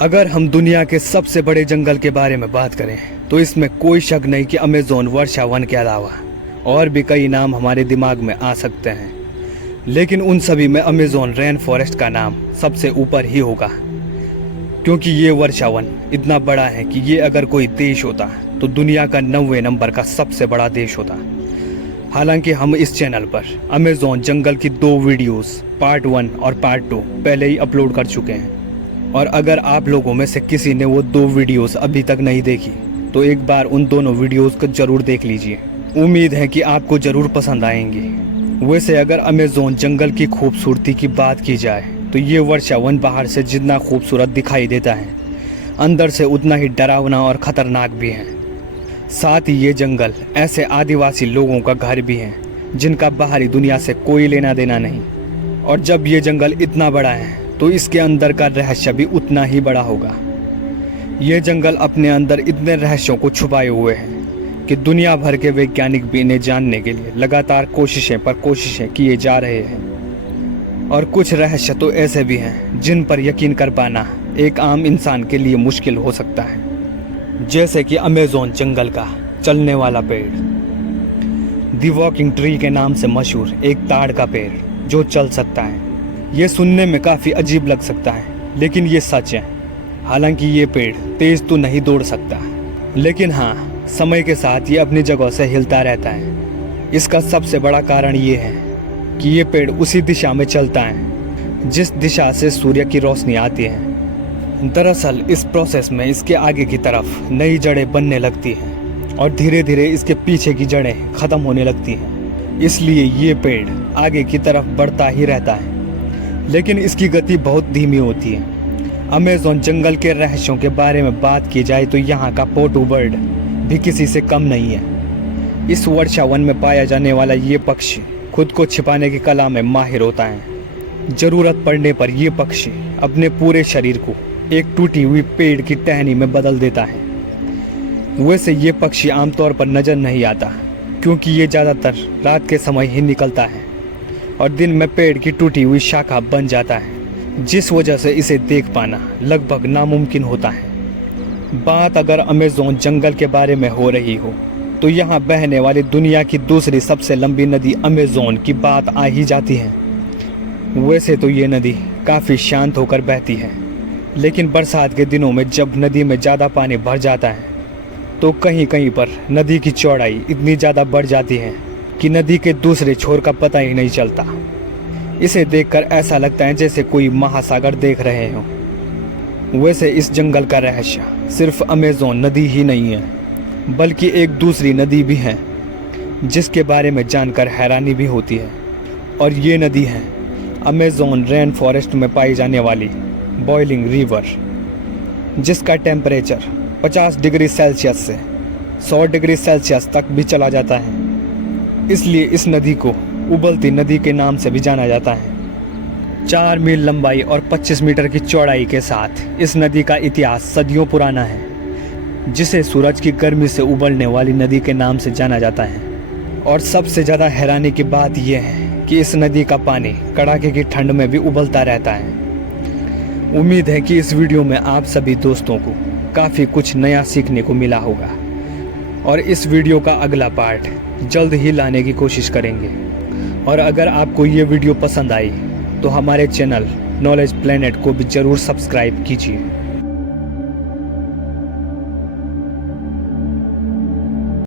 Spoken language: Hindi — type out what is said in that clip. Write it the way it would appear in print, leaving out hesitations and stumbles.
अगर हम दुनिया के सबसे बड़े जंगल के बारे में बात करें तो इसमें कोई शक नहीं कि अमेज़न वर्षा वन के अलावा और भी कई नाम हमारे दिमाग में आ सकते हैं, लेकिन उन सभी में अमेज़न रेन फॉरेस्ट का नाम सबसे ऊपर ही होगा, क्योंकि ये वर्षा वन इतना बड़ा है कि ये अगर कोई देश होता तो दुनिया का 90वें नंबर का सबसे बड़ा देश होता। हालांकि हम इस चैनल पर अमेज़न जंगल की 2 वीडियोस पार्ट 1 और पार्ट 2 पहले ही अपलोड कर चुके हैं, और अगर आप लोगों में से किसी ने वो 2 वीडियोस अभी तक नहीं देखी तो एक बार उन दोनों वीडियोस को जरूर देख लीजिए। उम्मीद है कि आपको जरूर पसंद आएंगी। वैसे अगर अमेज़न जंगल की खूबसूरती की बात की जाए तो ये वर्षा वन बाहर से जितना खूबसूरत दिखाई देता है, अंदर से उतना ही डरावना और ख़तरनाक भी है। साथ ही ये जंगल ऐसे आदिवासी लोगों का घर भी है जिनका बाहरी दुनिया से कोई लेना देना नहीं, और जब ये जंगल इतना बड़ा है तो इसके अंदर का रहस्य भी उतना ही बड़ा होगा। ये जंगल अपने अंदर इतने रहस्यों को छुपाए हुए हैं कि दुनिया भर के वैज्ञानिक भी इन्हें जानने के लिए लगातार कोशिशें किए जा रहे हैं। और कुछ रहस्य तो ऐसे भी हैं जिन पर यकीन कर पाना एक आम इंसान के लिए मुश्किल हो सकता है, जैसे कि अमेज़न जंगल का चलने वाला पेड़, दी वॉकिंग ट्री के नाम से मशहूर एक ताड़ का पेड़ जो चल सकता है। ये सुनने में काफ़ी अजीब लग सकता है, लेकिन ये सच है। हालांकि ये पेड़ तेज तो नहीं दौड़ सकता, लेकिन हाँ, समय के साथ ये अपनी जगह से हिलता रहता है। इसका सबसे बड़ा कारण ये है कि ये पेड़ उसी दिशा में चलता है जिस दिशा से सूर्य की रोशनी आती है। दरअसल इस प्रोसेस में इसके आगे की तरफ नई जड़ें बनने लगती हैं और धीरे धीरे इसके पीछे की जड़ें ख़त्म होने लगती हैं। इसलिए ये पेड़ आगे की तरफ बढ़ता ही रहता है, लेकिन इसकी गति बहुत धीमी होती है। अमेज़न जंगल के रहस्यों के बारे में बात की जाए तो यहाँ का पोटू बर्ड भी किसी से कम नहीं है। इस वर्षा वन में पाया जाने वाला ये पक्षी खुद को छिपाने की कला में माहिर होता है। ज़रूरत पड़ने पर यह पक्षी अपने पूरे शरीर को एक टूटी हुई पेड़ की टहनी में बदल देता है। वैसे ये पक्षी आमतौर पर नज़र नहीं आता, क्योंकि ये ज़्यादातर रात के समय ही निकलता है और दिन में पेड़ की टूटी हुई शाखा बन जाता है, जिस वजह से इसे देख पाना लगभग नामुमकिन होता है। बात अगर अमेज़न जंगल के बारे में हो रही हो तो यहाँ बहने वाली दुनिया की दूसरी सबसे लंबी नदी अमेज़न की बात आ ही जाती है। वैसे तो ये नदी काफ़ी शांत होकर बहती है, लेकिन बरसात के दिनों में जब नदी में ज़्यादा पानी भर जाता है तो कहीं कहीं पर नदी की चौड़ाई इतनी ज़्यादा बढ़ जाती है कि नदी के दूसरे छोर का पता ही नहीं चलता। इसे देखकर ऐसा लगता है जैसे कोई महासागर देख रहे हों। वैसे इस जंगल का रहस्य सिर्फ अमेज़न नदी ही नहीं है, बल्कि एक दूसरी नदी भी है जिसके बारे में जानकर हैरानी भी होती है, और ये नदी है अमेज़न रेन फॉरेस्ट में पाई जाने वाली बॉइलिंग रिवर, जिसका टेम्परेचर 50 डिग्री सेल्सियस से 100 डिग्री सेल्सियस तक भी चला जाता है। इसलिए इस नदी को उबलती नदी के नाम से भी जाना जाता है। 4 मील लंबाई और 25 मीटर की चौड़ाई के साथ इस नदी का इतिहास सदियों पुराना है, जिसे सूरज की गर्मी से उबलने वाली नदी के नाम से जाना जाता है। और सबसे ज़्यादा हैरानी की बात यह है कि इस नदी का पानी कड़ाके की ठंड में भी उबलता रहता है। उम्मीद है कि इस वीडियो में आप सभी दोस्तों को काफ़ी कुछ नया सीखने को मिला होगा, और इस वीडियो का अगला पार्ट जल्द ही लाने की कोशिश करेंगे। और अगर आपको ये वीडियो पसंद आई तो हमारे चैनल नॉलेज प्लेनेट को भी ज़रूर सब्सक्राइब कीजिए।